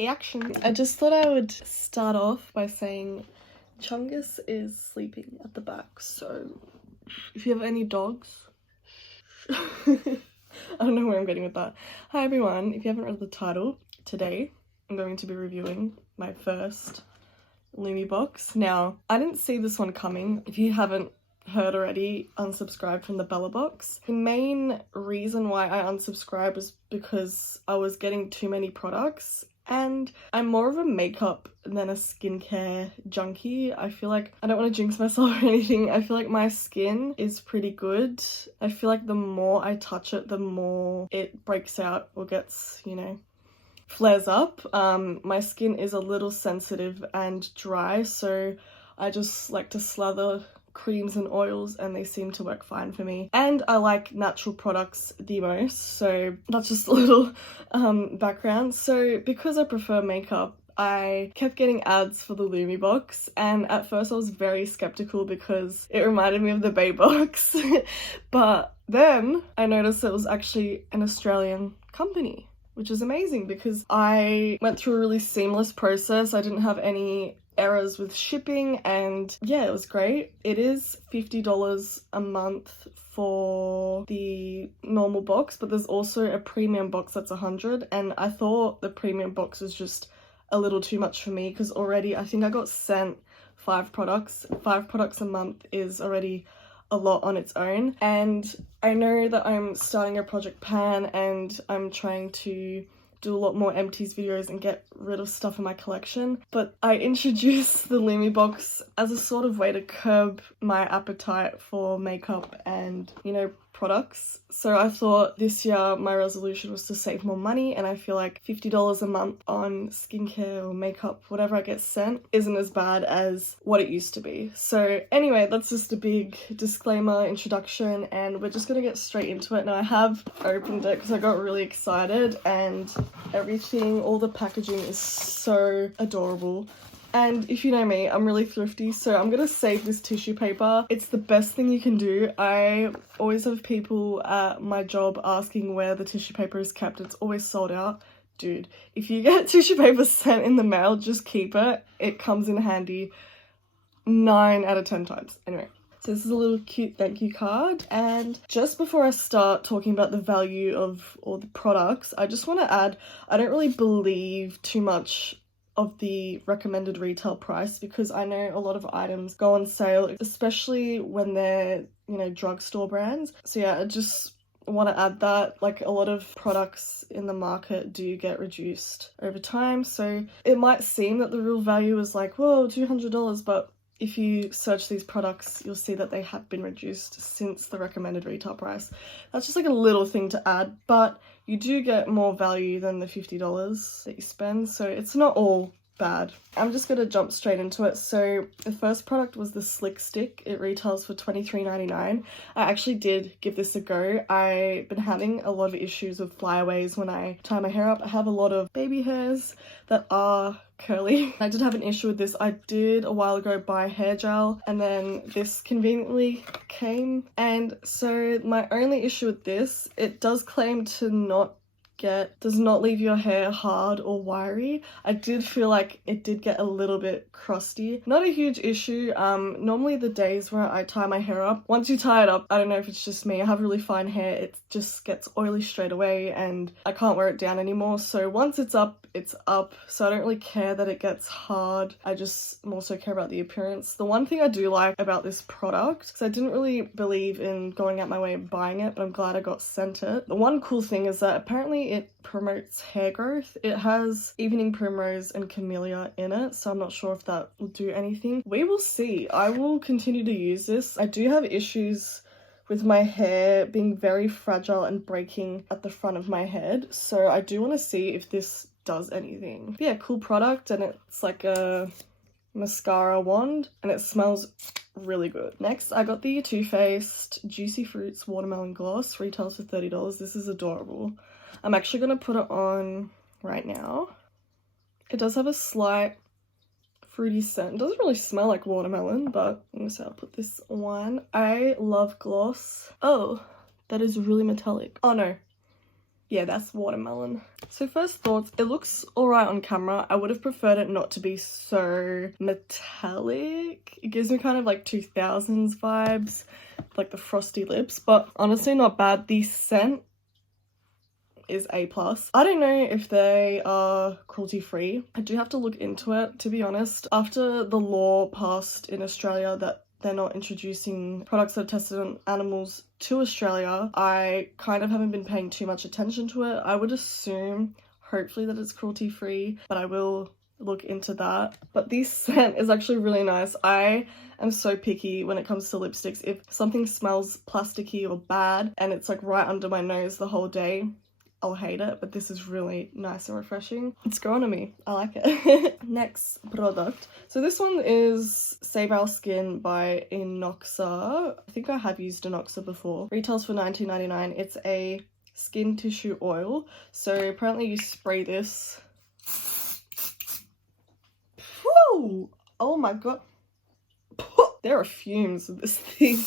action. I just thought I would start off by saying Chungus is sleeping at the back, so if you have any dogs, I don't know where I'm getting with that. Hi everyone, if you haven't read the title, today I'm going to be reviewing my first Lumibox. Now, I didn't see this one coming. If you haven't heard already, unsubscribed from the Bella box. The main reason why I unsubscribed was because I was getting too many products, and I'm more of a makeup than a skincare junkie. I feel like, I don't want to jinx myself or anything, I feel like my skin is pretty good. I feel like the more I touch it, the more it breaks out or gets, you know, flares up. My skin is a little sensitive and dry, so I just like to slather creams and oils and they seem to work fine for me. And I like natural products the most, so that's just a little background. So because I prefer makeup, I kept getting ads for the Lumibox, and at first I was very skeptical because it reminded me of the Bay box. But then I noticed it was actually an Australian company, which is amazing because I went through a really seamless process. I didn't have any errors with shipping, and yeah, it was great. It is $50 a month for the normal box, but there's also a premium box that's $100, and I thought the premium box was just a little too much for me because already I think I got sent 5 products. 5 products a month is already a lot on its own, and I know that I'm starting a project pan and I'm trying to do a lot more empties videos and get rid of stuff in my collection, but I introduced the Lumibox as a sort of way to curb my appetite for makeup and, you know, products. So I thought this year my resolution was to save more money, and I feel like $50 a month on skincare or makeup, whatever I get sent, isn't as bad as what it used to be. So anyway, that's just a big disclaimer introduction, and we're just gonna get straight into it. Now I have opened it because I got really excited, and everything, all the packaging is so adorable. And if you know me, I'm really thrifty, so I'm gonna save this tissue paper. It's the best thing you can do. I always have people at my job asking where the tissue paper is kept. It's always sold out. Dude, if you get tissue paper sent in the mail, just keep it. It comes in handy 9 out of 10 times. Anyway, so this is a little cute thank you card. And just before I start talking about the value of all the products, I just want to add, I don't really believe too much of the recommended retail price because I know a lot of items go on sale, especially when they're, you know, drugstore brands. So yeah, I just want to add that, like, a lot of products in the market do get reduced over time, so it might seem that the real value is like, whoa, $200, but if you search these products, you'll see that they have been reduced since the recommended retail price. That's just like a little thing to add, but you do get more value than the $50 that you spend, so it's not all bad. I'm just gonna jump straight into it. So the first product was the Slick Stick. It retails for $23.99. I actually did give this a go. I've been having a lot of issues with flyaways when I tie my hair up. I have a lot of baby hairs that are curly. I did have an issue with this. I did a while ago buy hair gel, and then this conveniently came, and so my only issue with this, it does claim to does not leave your hair hard or wiry. I did feel like it did get a little bit crusty. Not a huge issue. Normally the days where I tie my hair up, once you tie it up, I don't know if it's just me, I have really fine hair, it just gets oily straight away and I can't wear it down anymore. So once it's up, it's up. So I don't really care that it gets hard. I just more so care about the appearance. The one thing I do like about this product, because I didn't really believe in going out my way and buying it, but I'm glad I got sent it. The one cool thing is that apparently it promotes hair growth. It has evening primrose and camellia in it, so I'm not sure if that will do anything. We will see. I will continue to use this. I do have issues with my hair being very fragile and breaking at the front of my head, so I do want to see if this does anything. But yeah, cool product, and it's like a mascara wand and it smells really good. Next, I got the Too Faced Juicy Fruits Watermelon Gloss. Retails for $30. This is adorable. I'm actually going to put it on right now. It does have a slight fruity scent. It doesn't really smell like watermelon, but I'm going to say I'll put this on. I love gloss. Oh, that is really metallic. Oh no, Yeah, that's watermelon. So first thoughts, it looks alright on camera. I would have preferred it not to be so metallic. It gives me kind of like 2000s vibes, like the frosty lips, but honestly not bad. The scent is A+. I don't know if they are cruelty free. I do have to look into it, to be honest. After the law passed in Australia that they're not introducing products that are tested on animals to Australia, I kind of haven't been paying too much attention to it. I would assume, hopefully, that it's cruelty free, but I will look into that. But this scent is actually really nice. I am so picky when it comes to lipsticks. If something smells plasticky or bad and it's like right under my nose the whole day, I'll hate it, but this is really nice and refreshing. It's growing on me. I like it. Next product. So this one is Save Our Skin by Inoxa. I think I have used Inoxa before. Retails for $19.99. It's a skin tissue oil. So apparently you spray this. Whoa! Oh my god. There are fumes with this thing.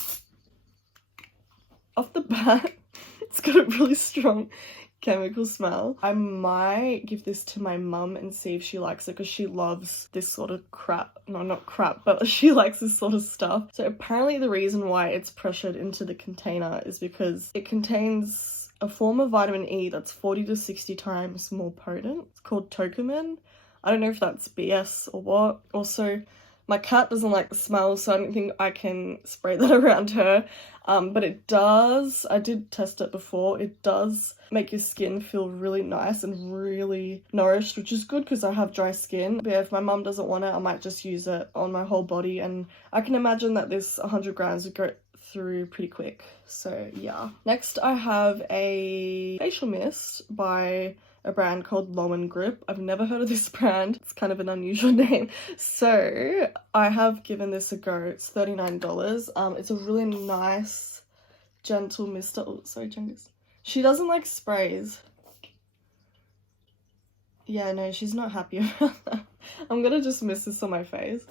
Off the bat, it's got a really strong chemical smell. I might give this to my mum and see if she likes it, because she loves this sort of crap. No, not crap, but she likes this sort of stuff. So apparently the reason why it's pressured into the container is because it contains a form of vitamin E that's 40 to 60 times more potent. It's called tocomin. I don't know if that's BS or what. Also, my cat doesn't like the smell, so I don't think I can spray that around her. But it does, I did test it before, it does make your skin feel really nice and really nourished, which is good because I have dry skin. But yeah, if my mum doesn't want it, I might just use it on my whole body, and I can imagine that this 100 grams would go through pretty quick. So yeah. Next I have a facial mist by a brand called Low and Grip. I've never heard of this brand. It's kind of an unusual name. So I have given this a go. It's $39. It's a really nice, gentle mister. Oh, sorry, Chungus. She doesn't like sprays. Yeah, no, she's not happy about that. I'm gonna just mist this on my face.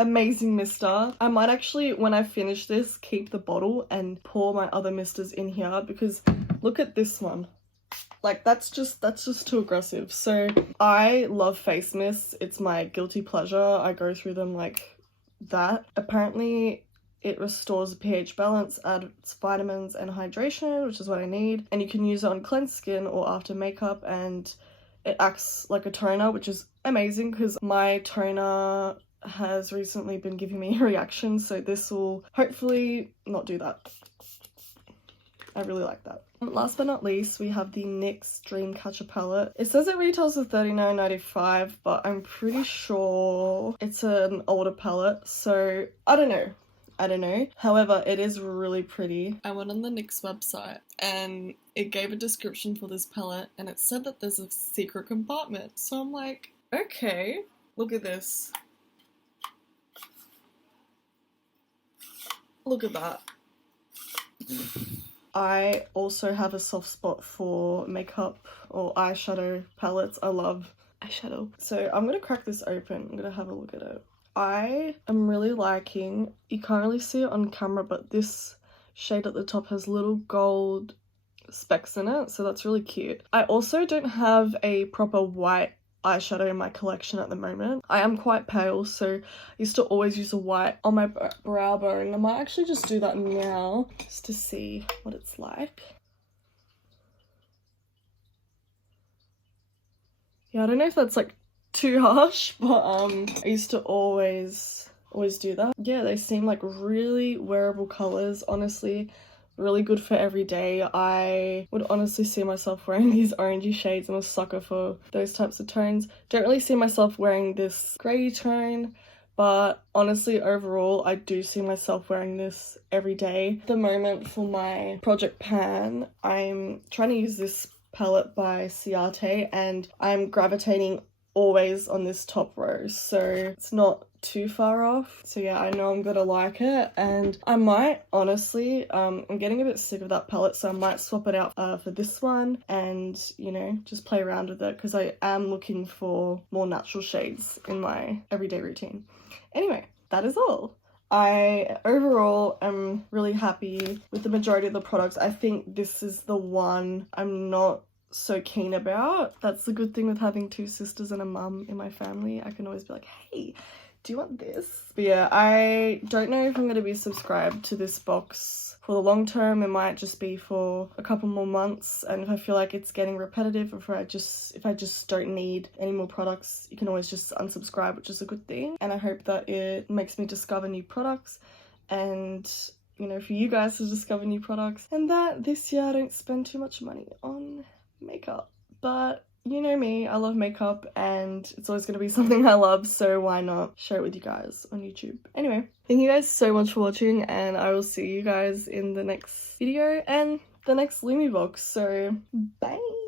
Amazing mister. I might actually, when I finish this, keep the bottle and pour my other misters in here, because look at this one. Like, that's just too aggressive. So I love face mists. It's my guilty pleasure. I go through them like that. Apparently it restores the pH balance, adds vitamins and hydration, which is what I need. And you can use it on cleansed skin or after makeup, and it acts like a toner, which is amazing because my toner has recently been giving me a reaction, so this will hopefully not do that. I really like that. Last but not least, we have the NYX Dreamcatcher palette. It says it retails for $39.95, but I'm pretty sure it's an older palette, so I don't know. However, it is really pretty. I went on the NYX website and it gave a description for this palette, and it said that there's a secret compartment. So I'm like, okay, look at this. Look at that. I also have a soft spot for makeup or eyeshadow palettes. I love eyeshadow. So I'm gonna crack this open. I'm gonna have a look at it. I am really liking, you can't really see it on camera, but this shade at the top has little gold specks in it, so that's really cute. I also don't have a proper white eyeshadow in my collection at the moment. I am quite pale, so I used to always use a white on my brow bone. I might actually just do that now, just to see what it's like. Yeah, I don't know if that's like too harsh, but I used to always do that. Yeah, they seem like really wearable colors, honestly. Really good for every day. I would honestly see myself wearing these orangey shades. I'm a sucker for those types of tones. Don't really see myself wearing this grey tone, but honestly overall I do see myself wearing this every day. At the moment for my project pan, I'm trying to use this palette by Ciate, and I'm gravitating always on this top row, so it's not too far off. So yeah, I know I'm gonna like it, and I might honestly, I'm getting a bit sick of that palette, so I might swap it out for this one, and you know, just play around with it, because I am looking for more natural shades in my everyday routine. Anyway, that is all. I overall am really happy with the majority of the products. I think this is the one I'm not so keen about. That's the good thing with having two sisters and a mum in my family. I can always be like, hey, do you want this? But yeah, I don't know if I'm going to be subscribed to this box for the long term. It might just be for a couple more months, and if I feel like it's getting repetitive, or if I just don't need any more products, you can always just unsubscribe, which is a good thing. And I hope that it makes me discover new products, and you know, for you guys to discover new products, and that this year I don't spend too much money on makeup. But you know me, I love makeup and it's always going to be something I love, so why not share it with you guys on YouTube. Anyway, thank you guys so much for watching, and I will see you guys in the next video and the next Lumibox, so bye!